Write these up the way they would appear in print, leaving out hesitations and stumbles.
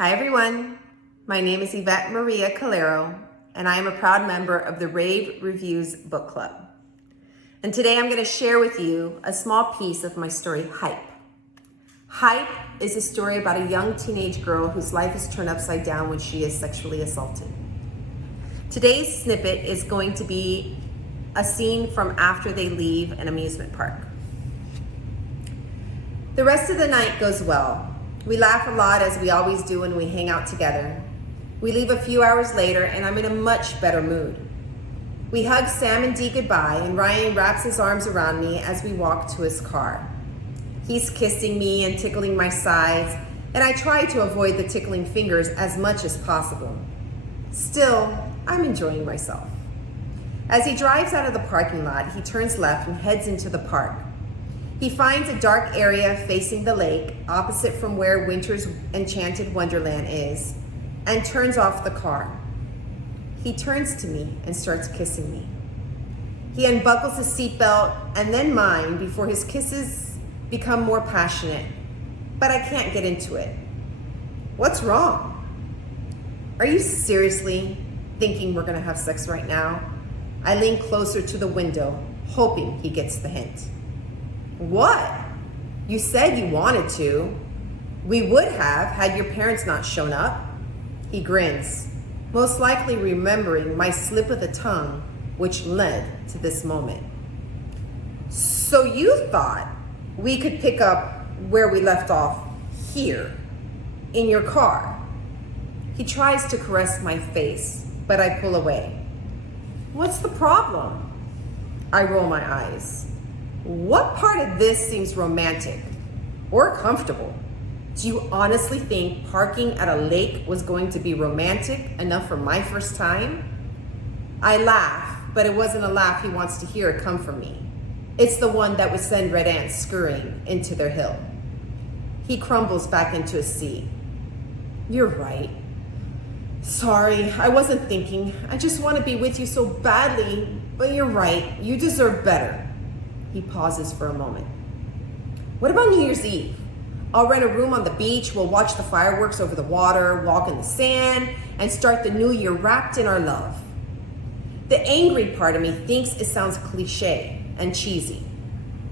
Hi everyone, my name is Yvette Maria Calleiro, and I am a proud member of the Rave Reviews book club. And today I'm going to share with you a small piece of my story, Hype. Hype is a story about a young teenage girl whose life is turned upside down when she is sexually assaulted. Today's snippet is going to be a scene from after they leave an amusement park. The rest of the night goes well. We laugh a lot, as we always do when we hang out together. We leave a few hours later and I'm in a much better mood. We hug Sam and Dee goodbye, and Ryan wraps his arms around me as we walk to his car. He's kissing me and tickling my sides, and I try to avoid the tickling fingers as much as possible. Still, I'm enjoying myself. As he drives out of the parking lot, he turns left and heads into the park. He finds a dark area facing the lake, opposite from where Winter's Enchanted Wonderland is, and turns off the car. He turns to me and starts kissing me. He unbuckles his seatbelt and then mine before his kisses become more passionate, but I can't get into it. What's wrong? Are you seriously thinking we're gonna have sex right now? I lean closer to the window, hoping he gets the hint. What? You said you wanted to. We would have had your parents not shown up. He grins, most likely remembering my slip of the tongue, which led to this moment. So you thought we could pick up where we left off here, in your car? He tries to caress my face, but I pull away. What's the problem? I roll my eyes. What part of this seems romantic or comfortable? Do you honestly think parking at a lake was going to be romantic enough for my first time? I laugh, but it wasn't a laugh he wants to hear come from me. It's the one that would send red ants scurrying into their hill. He crumbles back into his seat. You're right. Sorry, I wasn't thinking. I just want to be with you so badly, but you're right. You deserve better. He pauses for a moment. What about New Year's Eve? I'll rent a room on the beach, we'll watch the fireworks over the water, walk in the sand, and start the new year wrapped in our love. The angry part of me thinks it sounds cliche and cheesy.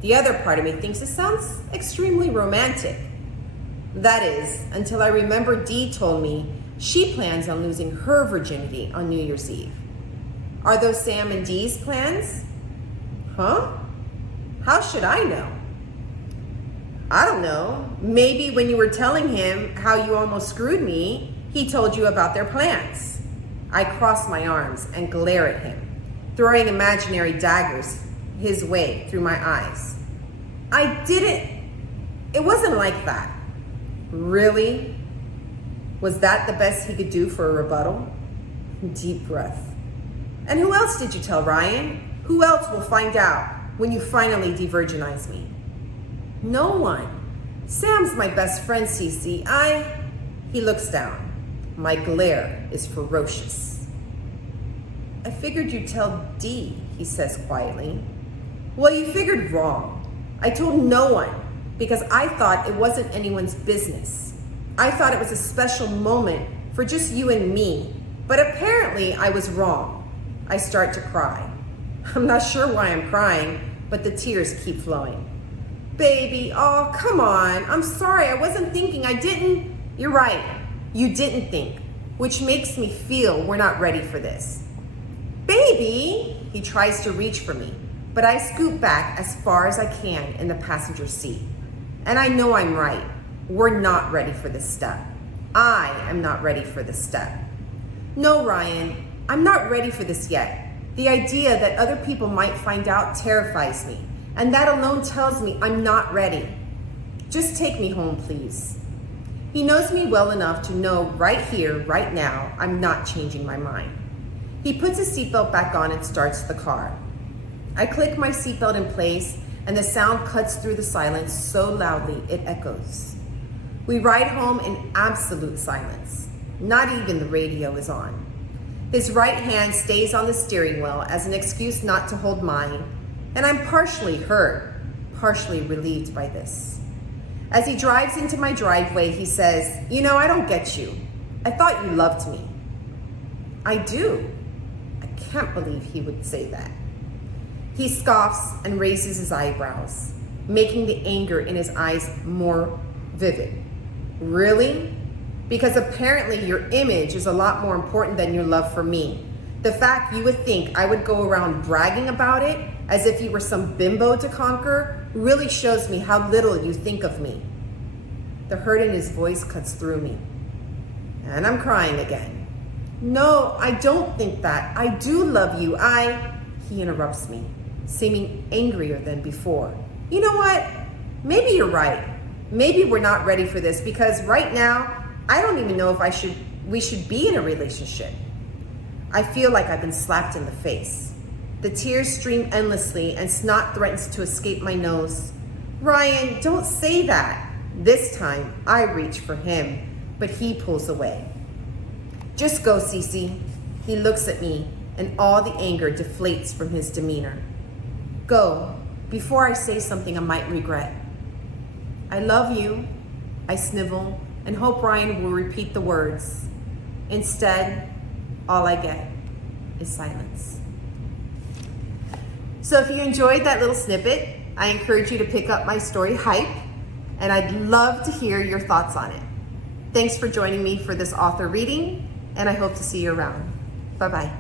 The other part of me thinks it sounds extremely romantic. That is, until I remember Dee told me she plans on losing her virginity on New Year's Eve. Are those Sam and Dee's plans? Huh? How should I know? I don't know. Maybe when you were telling him how you almost screwed me, he told you about their plans. I cross my arms and glare at him, throwing imaginary daggers his way through my eyes. I didn't. It wasn't like that. Really? Was that the best he could do for a rebuttal? Deep breath. And who else did you tell, Ryan? Who else will find out when you finally de-virginize me? No one. Sam's my best friend, Cece. He looks down. My glare is ferocious. I figured you'd tell Dee, he says quietly. Well, you figured wrong. I told no one because I thought it wasn't anyone's business. I thought it was a special moment for just you and me, but apparently I was wrong. I start to cry. I'm not sure why I'm crying, but the tears keep flowing. Baby, oh, come on. I'm sorry, I wasn't thinking. I didn't. You're right. You didn't think, which makes me feel we're not ready for this. Baby, he tries to reach for me, but I scoot back as far as I can in the passenger seat. And I know I'm right. We're not ready for this step. I am not ready for this step. No, Ryan, I'm not ready for this yet. The idea that other people might find out terrifies me, and that alone tells me I'm not ready. Just take me home, please. He knows me well enough to know right here, right now, I'm not changing my mind. He puts his seatbelt back on and starts the car. I click my seatbelt in place, and the sound cuts through the silence so loudly it echoes. We ride home in absolute silence. Not even the radio is on. His right hand stays on the steering wheel as an excuse not to hold mine, and I'm partially hurt, partially relieved by this. As he drives into my driveway, he says, "You know, I don't get you. I thought you loved me." "I do." I can't believe he would say that. He scoffs and raises his eyebrows, making the anger in his eyes more vivid. "Really? Because apparently your image is a lot more important than your love for me. The fact you would think I would go around bragging about it as if you were some bimbo to conquer really shows me how little you think of me." The hurt in his voice cuts through me, and I'm crying again. "No, I don't think that. I do love you. He interrupts me, seeming angrier than before. "You know what? Maybe you're right. Maybe we're not ready for this, because right now, I don't even know if we should be in a relationship." I feel like I've been slapped in the face. The tears stream endlessly and snot threatens to escape my nose. "Ryan, don't say that." This time, I reach for him, but he pulls away. "Just go, Cece." He looks at me, and all the anger deflates from his demeanor. "Go, before I say something I might regret." "I love you," I snivel, and hope Ryan will repeat the words. Instead, all I get is silence. So if you enjoyed that little snippet, I encourage you to pick up my story, Hype, and I'd love to hear your thoughts on it. Thanks for joining me for this author reading, and I hope to see you around. Bye-bye.